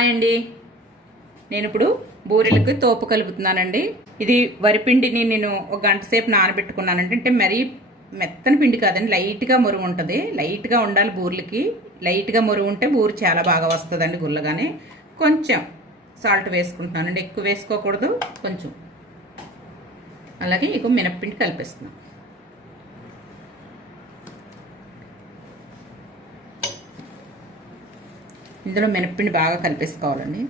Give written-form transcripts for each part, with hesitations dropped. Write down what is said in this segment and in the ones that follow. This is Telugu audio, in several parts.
హాయ్ అండి. నేను ఇప్పుడు బూరెలకు తోపు కలుపుతున్నానండి. ఇది వరిపిండిని నేను ఒక గంట సేపు నానబెట్టుకున్నానండి. అంటే మరీ మెత్తని పిండి కాదండి, లైట్గా మరుగు ఉంటుంది. లైట్గా ఉండాలి బూరెలకి. లైట్గా మరుగు ఉంటే బూరు చాలా బాగా వస్తుందండి గుల్లగానే. కొంచెం సాల్ట్ వేసుకుంటున్నానండి, ఎక్కువ వేసుకోకూడదు, కొంచెం. అలాగే ఇక మినప్పిండి కలిపేస్తున్నాను. ఇందులో మినప్పిండి బాగా కలిపేసుకోవాలండి.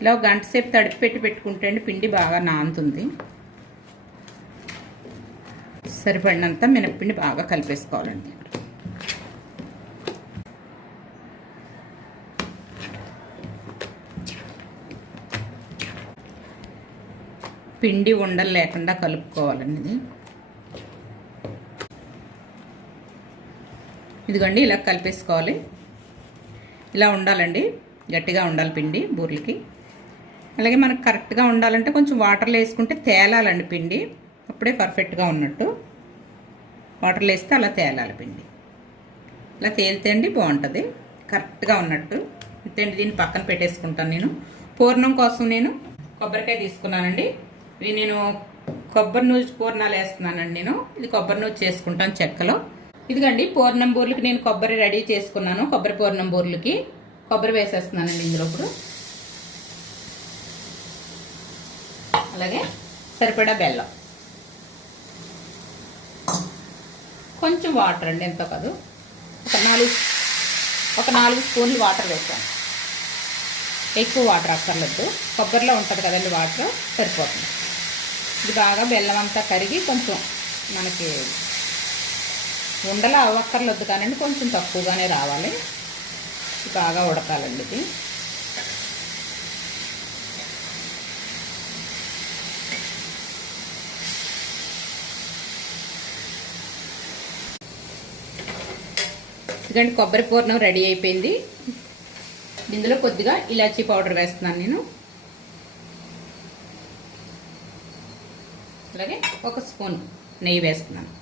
ఇలా ఒక గంట సేపు తడిపి పెట్టుకుంటే అండి పిండి బాగా నానుతుంది. సరిపడినంత మినప్పిండి బాగా కలిపేసుకోవాలండి. పిండి ఉండలు లేకుండా కలుపుకోవాలండి. ఇదిగోండి ఇలా కలిపేసుకోవాలి. ఇలా ఉండాలండి, గట్టిగా ఉండాలి పిండి బూరెలకి. అలాగే మనకు కరెక్ట్గా ఉండాలంటే కొంచెం వాటర్లో వేసుకుంటే తేలాలండి పిండి, అప్పుడే పర్ఫెక్ట్గా ఉన్నట్టు. వాటర్లో వేస్తే అలా తేలాలి పిండి. ఇలా తేలితే అండి బాగుంటుంది, కరెక్ట్గా ఉన్నట్టు. అంతే, దీన్ని పక్కన పెట్టేసుకుంటాను. నేను పూర్ణం కోసం నేను కొబ్బరికాయ తీసుకున్నానండి. ఇవి నేను కొబ్బరి నూజు పూర్ణాలు వేస్తున్నానండి. నేను ఇది కొబ్బరి నూజు చేసుకుంటాను చెక్కలో. ఇదిగండి పూర్ణం బూరెలకి నేను కొబ్బరి రెడీ చేసుకున్నాను. కొబ్బరి పూర్ణం బూరెలకి కొబ్బరి వేసేస్తున్నానండి ఇందులో ఇప్పుడు. అలాగే సరిపడా బెల్లం, కొంచెం వాటర్ అండి, ఎంతో కాదు, ఒక నాలుగు స్పూన్లు వాటర్ వేసాను. ఎక్కువ వాటర్ అక్కర్లేదు, కొబ్బరిలో ఉంటుంది కదండి వాటర్, సరిపోతుంది. ఇది బాగా బెల్లం అంతా కరిగి కొంచెం మనకి ఉండలా అవ్వక్కర్లేదు కానండి, కొంచెం తక్కువగానే రావాలి. బాగా ఉడకాలండి ఇది. ఎందుకంటే కొబ్బరి పూర్ణం రెడీ అయిపోయింది. ఇందులో కొద్దిగా ఇలాచీ పౌడర్ వేస్తున్నాను నేను. అలాగే ఒక స్పూన్ నెయ్యి వేస్తున్నాను.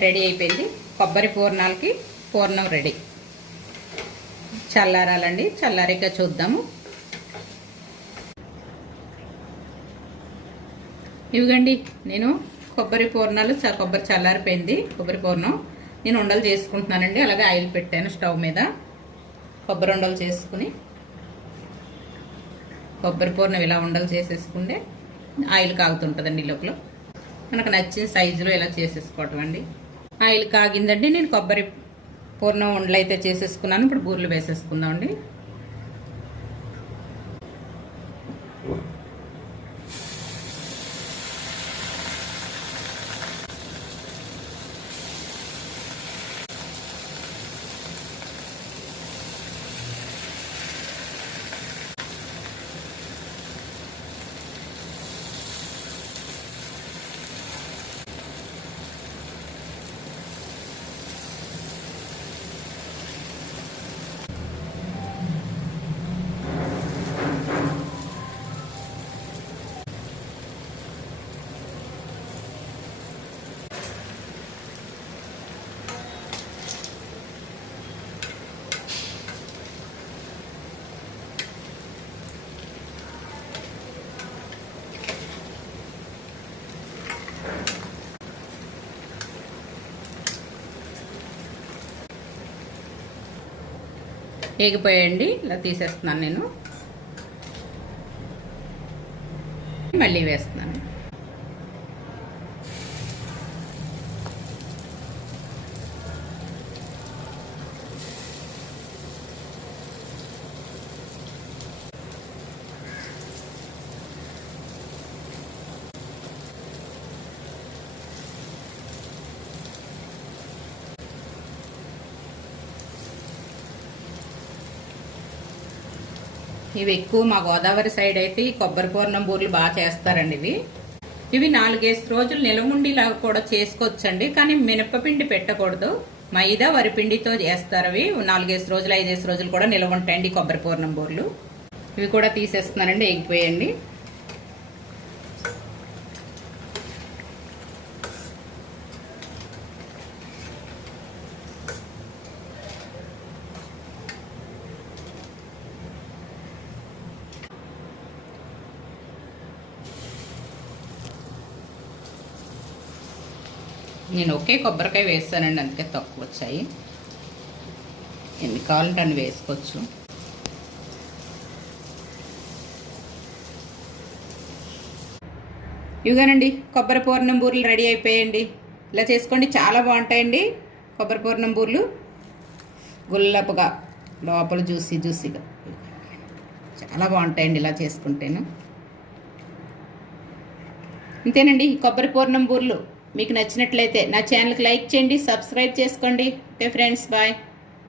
రెడీ అయిపోయింది. కొబ్బరి పూర్ణాలకి పూర్ణం రెడీ. చల్లారాలండి, చల్లారిగా చూద్దాము. ఇవిగండి నేను కొబ్బరి పూర్ణాలు, కొబ్బరి చల్లారిపోయింది కొబ్బరి పూర్ణం. నేను ఉండలు చేసుకుంటున్నానండి. అలాగే ఆయిల్ పెట్టాను స్టవ్ మీద. కొబ్బరి ఉండలు చేసుకుని, కొబ్బరి పూర్ణం ఇలా ఉండలు చేసేసుకుంటే ఆయిల్ కాగుతుంటుందండి లోపల. మనకు నచ్చిన సైజులో ఇలా చేసేసుకోవటం అండి. ఆయిల్ కాగిందండి. నేను కొబ్బరి పూర్ణం ఉండలు అయితే చేసేసుకున్నాను. ఇప్పుడు బూరెలు వేసేసుకుందామండి. వేగిపోయండి, ఇలా తీసేస్తున్నాను నేను. మళ్ళీ వేస్తున్నాను. ఇవి ఎక్కువ మా గోదావరి సైడ్ అయితే ఈ కొబ్బరి పూర్ణం బూరెలు బాగా చేస్తారండి. ఇవి 4-5 రోజులు నిలవుండిలా కూడా చేసుకోవచ్చండి. కానీ మినపపిండి పెట్టకూడదు, మైదా వరిపిండితో చేస్తారు. అవి 4-5 రోజులు 5 రోజులు కూడా నిలవ ఉంటాయండి కొబ్బరి పూర్ణం బూరెలు. ఇవి కూడా తీసేస్తున్నానండి, ఎగిపోయండి. నేను ఒకే కొబ్బరికాయ వేస్తానండి, అందుకే తక్కువ వచ్చాయి. ఎన్ని కావాలంటే అన్ని వేసుకోవచ్చు. ఇవిగానండి కొబ్బరి పూర్ణం బూరెలు రెడీ అయిపోయాయండి. ఇలా చేసుకోండి, చాలా బాగుంటాయండి కొబ్బరి పూర్ణం బూరెలు. గుల్లపుగా లోపల జ్యూసీగా చాలా బాగుంటాయండి ఇలా చేసుకుంటేను. అంతేనండి, ఈ కొబ్బరి పూర్ణం బూరెలు మీకు నచ్చినట్లయితే నా ఛానల్కి లైక్ చేయండి, సబ్స్క్రైబ్ చేసుకోండి. Okay friends, bye.